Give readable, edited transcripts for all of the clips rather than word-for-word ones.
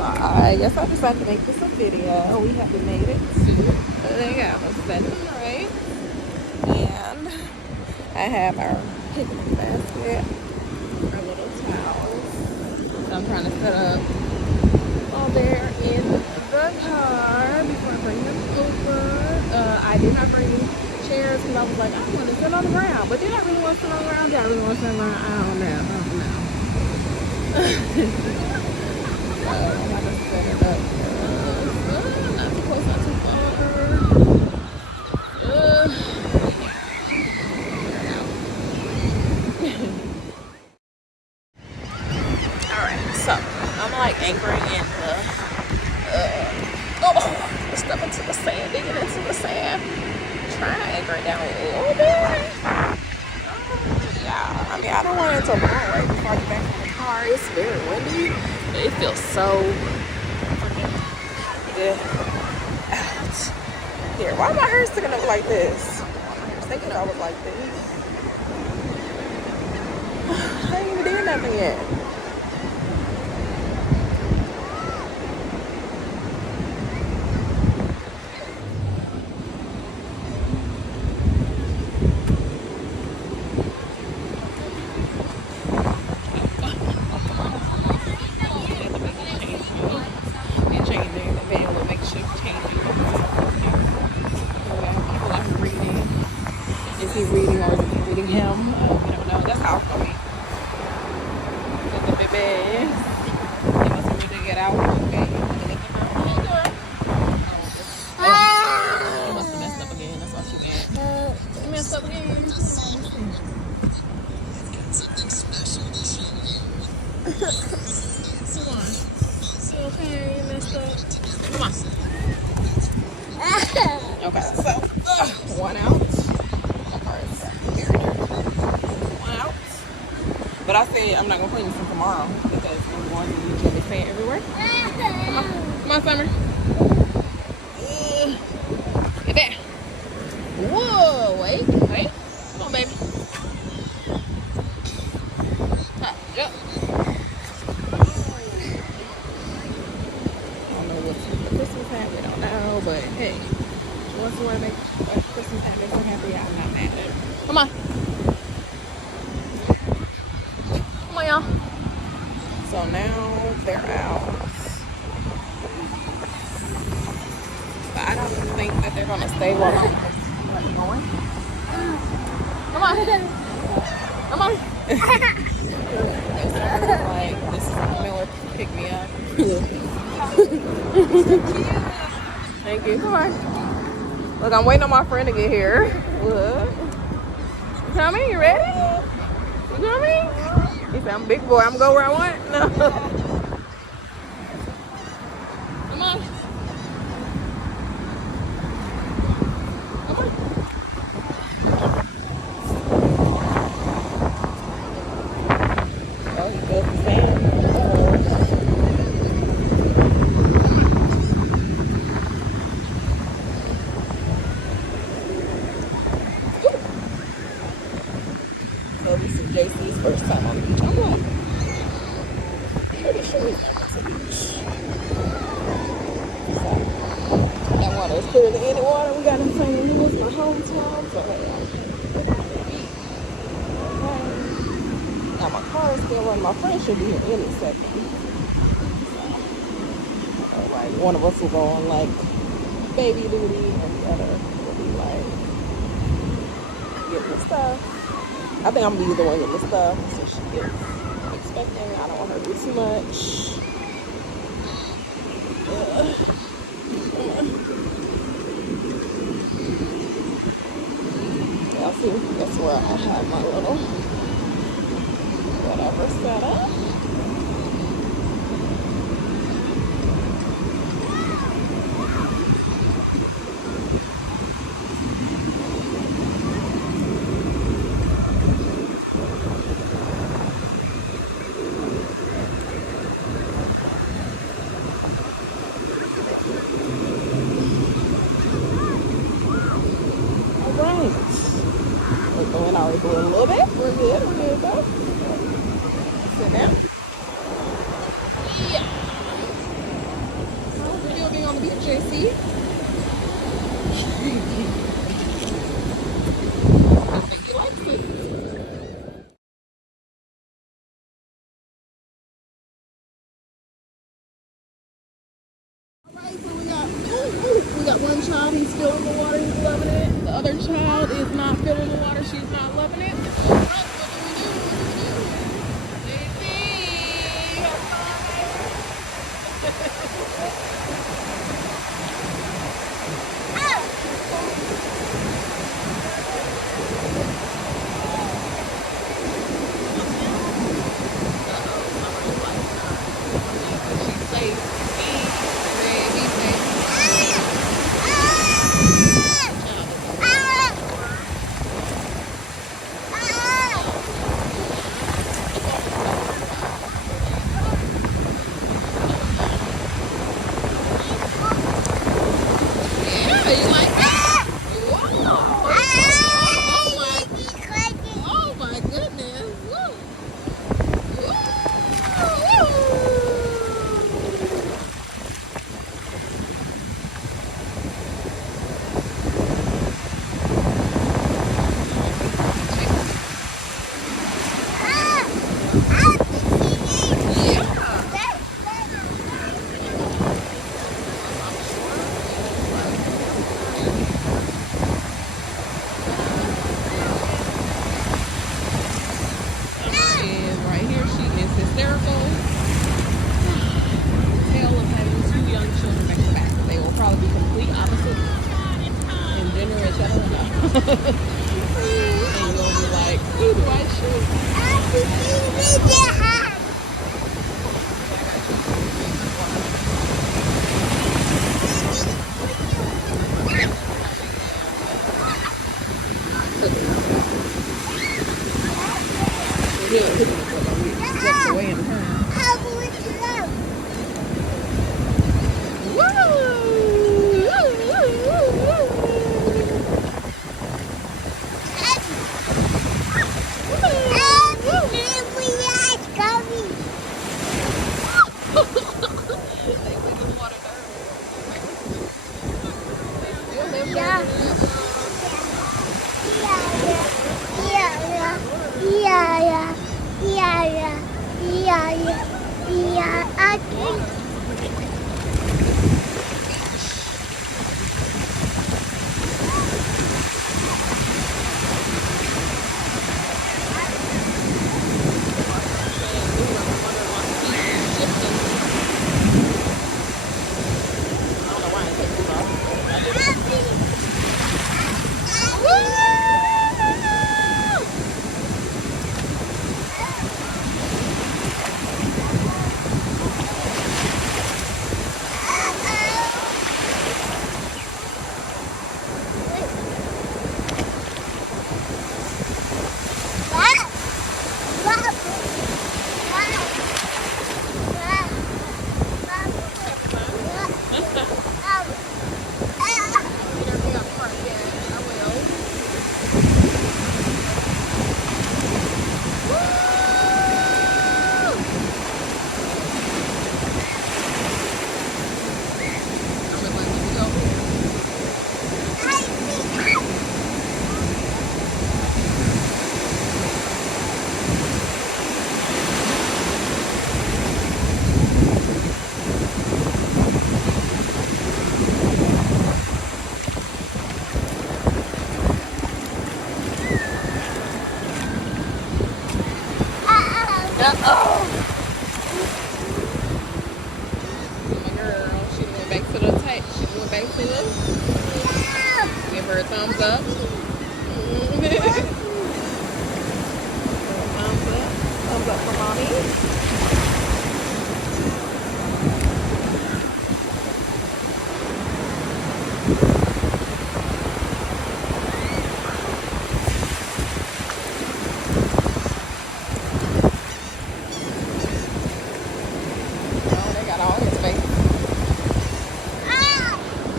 I guess I decided to make this a video. We haven't made it. There you go. It's setting right. And I have our picnic basket, our little towels. So I'm trying to set up all there in the car before I bring them over. I did not bring chairs because I was like, I want to sit on the ground. But did I really want to sit on the ground? Did I really want to sit on the ground? I don't know. So I'm going to set it up. Not too close, not too far. Alright, so I'm like anchoring in the stuff into the sand, digging into the sand. Trying to anchor it down a little bit. Yeah, I mean, I don't want it to blow away before I get back in the car. It's very windy. It feels so freaking good out here. Why my hair sticking up like this? Why my hair sticking up like this? I ain't even did nothing yet. Is he reading or is he reading him? We don't know. That's how it's going to be. The babies. He must have to get out. Okay. He must have messed up again. That's why she's mad. He messed up again. Come on. You okay? You messed up. Come on. Okay, so 1 ounce. But I said I'm not gonna clean this one tomorrow because I'm going to be jelly sand everywhere. Come on, Summer. Get that. Whoa, wait. Come on, baby. Yep. I don't know what's the Christmas hat. We don't know, but hey, she wants to wear a Christmas hat. Makes her happy. I'm not mad at it. Come on. Y'all. So now they're out. But I don't think that they're gonna stay while I'm going. Come on. Come on. Like, this is Miller pick me up. Thank you. Come on. Look, I'm waiting on my friend to get here. Look. You coming? You ready? You coming? He said, I'm a big boy. I'm going to go where I want. No. Come on. Come on. Oh, he goes to sand. So this is JC's first time on the beach. I'm like, pretty sure he's never to the beach. So, that water is clearer than any water we got in St. Louis, my hometown. So, hey, okay. Now my car is still running. My friend should be here any second. So, like, one of us will go on like baby duty, and the other will be like getting the stuff. I think I'm gonna be the one getting the stuff so she gets expecting. I don't want her to do too much. Y'all see, that's where I have my little whatever set up. We're going already blew a little bit. We're good though. Sit down. Yeah. to be a Jessie. I think he likes it. Alright, so we got one child, he's still in the water, he's loving it. The other child is not feeling the water, she's not loving it. Alright, what do we do? Daisy! She's safe. And you'll be like, who do I shoot? Walks away and turns. Give her a thumbs up. Thumbs up for mommy.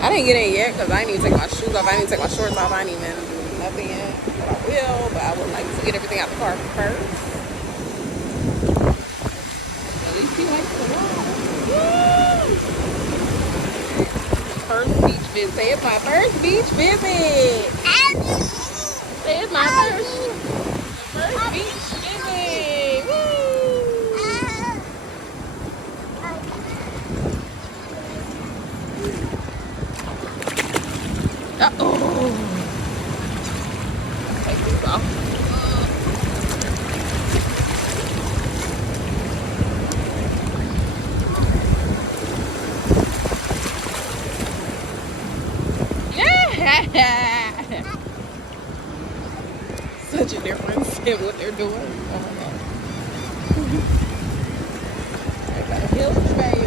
I didn't get in yet because I didn't even take my shoes off. I didn't even take my shorts off. I didn't even do nothing yet. But I will. But I would like to get everything out the car first. At least he likes the water. Woo! visit. Say it's my first beach visit. Say it's my first beach visit. Woo! Uh-oh. Take this off. Such a difference in what they're doing. Oh my god. I got a hill, baby.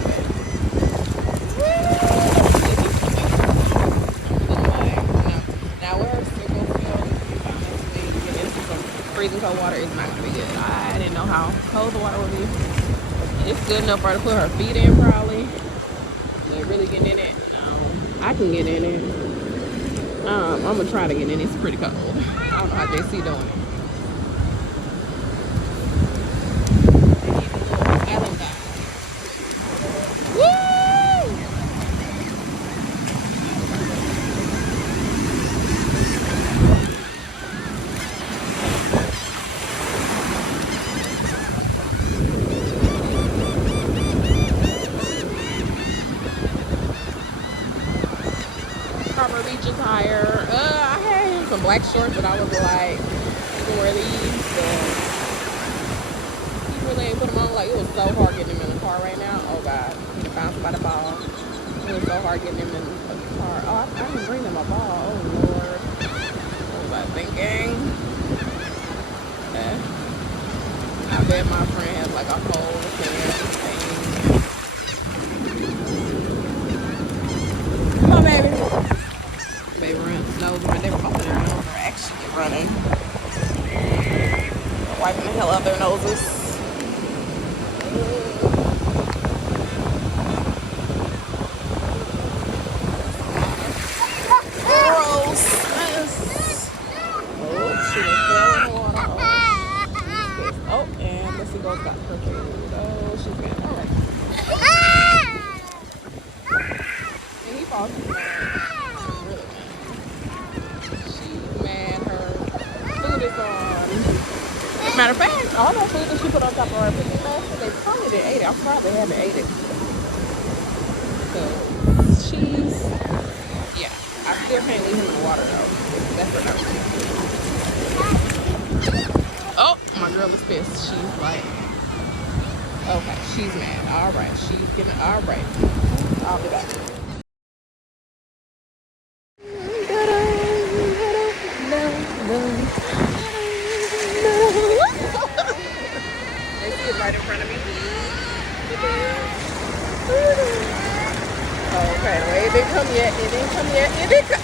Now we're still going to get into some freezing cold water. Is not gonna be good. I didn't know how cold the water would be. It's good enough for her to put her feet in probably. But really getting in it, no. I can get in it. I'm gonna try to get in. It's pretty cold. I don't know how JC doing it. Farmer Beach attire. I had some black shorts, but I was like, you can wear these. He really ain't put them on. Like, it was so hard getting them in the car right now. Oh God, he bounced by the ball. It was so hard getting them in the car. Oh, I didn't bring them a ball. Oh Lord, what was I thinking? I bet my friend has like a whole thing. Come on, baby. Baby runs nose when they were both their noses are actually running. Wiping the hell out their noses. Gross. Oh, she was throwing water. Oh, and Missy Goes got her food. Oh, she's mad. All right. And he falls. Matter of fact, all that food that she put on top of her picnic basket, they probably didn't eat it. I'm surprised they haven't ate it. So, she's, yeah. I still can't leave him in the water though. That's for no. Oh, my girl is pissed. She's like, okay, she's mad. All right, she's getting, all right. I'll be back. Right in front of me. Okay, well, it didn't come yet. It didn't come yet. It didn't come.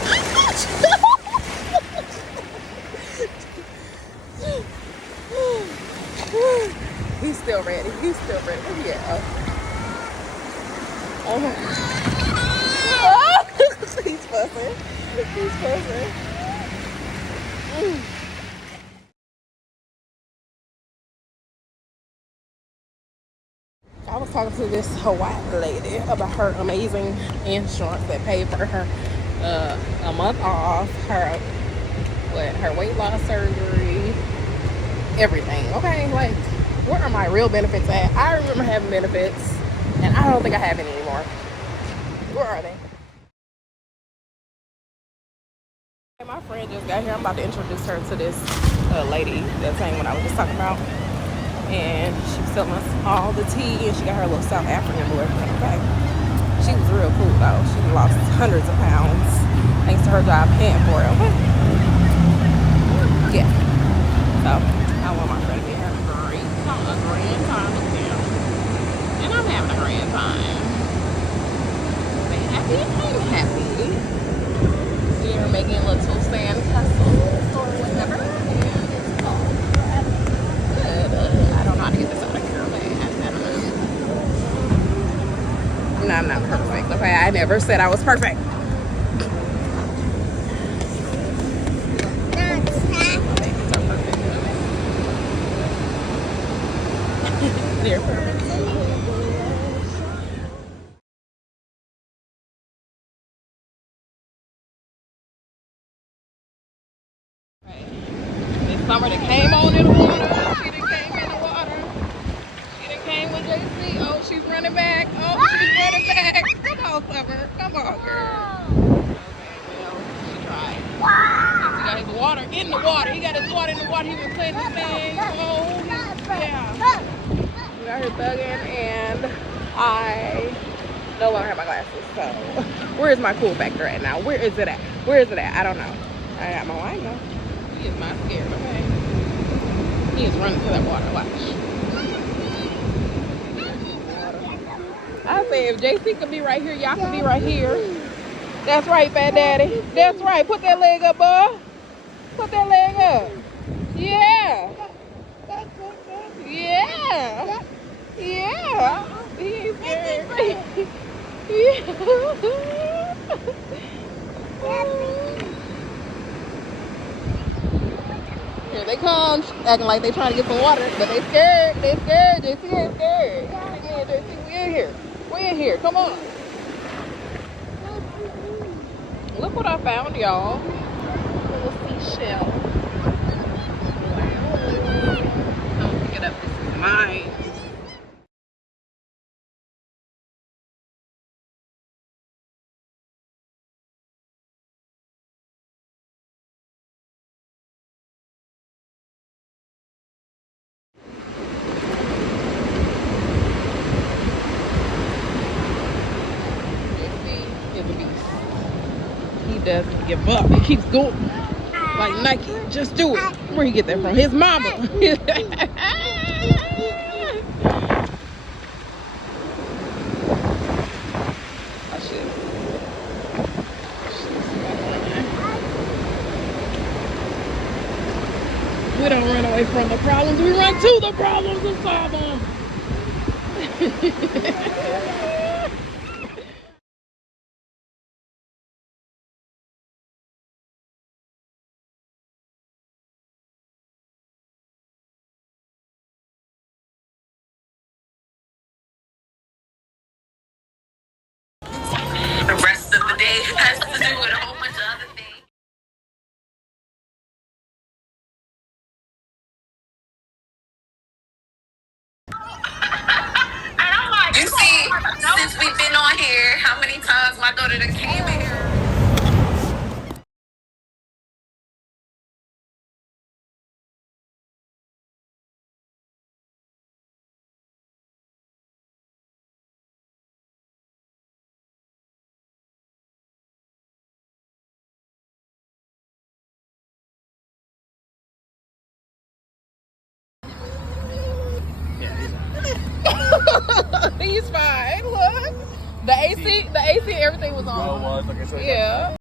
He's still ready. He's still ready. Yeah. He's fussing. He's fussing. I was talking to this Hawaii lady about her amazing insurance that paid for her a month off, her weight loss surgery, everything. Okay, like, where are my real benefits at? I remember having benefits, and I don't think I have any anymore. Where are they? My friend just got here. I'm about to introduce her to this lady, that same one I was just talking about. And she was telling us all the tea, and she got her little South African boyfriend. Okay, she was real cool though. She lost hundreds of pounds thanks to her job paying for it. Okay, yeah. So I want my friend to be having a grand time with him, and I'm having a grand time. They happy, I'm happy. They're making little sand castles or whatever. How to get this out of here, man. No, I'm not perfect. Okay, I never said I was perfect. They're perfect. Summer that came on in the water. She done came in the water. She done came with JC. Oh, she's running back. Oh, she's running back. Come on, Summer. Come on, girl. Okay, well, she tried. He got his water in the water. He got his water in the water. He been playing this thing. Oh, yeah. We got her thugging, and I no longer have my glasses. So, where is my cool factor at now? Where is it at? Where is it at? I don't know. I got my wine though. He is not scared, okay? He is running to that water. Watch. I say if JC could be right here, y'all can be right here. That's right, Fat Daddy. That's right. Put that leg up, boy. Put that leg up. Yeah. Yeah. Yeah. He ain't scared. Yeah. Here they come, acting like they trying to get some water, but they scared. They scared. JC ain't scared. Yeah, JC, we in here. We in here. Come on. Look what I found, y'all. Little seashell. Wow. I'm gonna pick it up. This is mine. He doesn't give up. He keeps going. Like Nike, just do it. Where he get that from? His mama. Oh, shit. We don't run away from the problems. We run to the problems and solve them. The rest of the day has to do with a whole bunch of other things. You see, since we've been on here, how many times my daughter done came in here? He's fine. Look, the AC, everything was on. Oh, it was. Okay, so Yeah.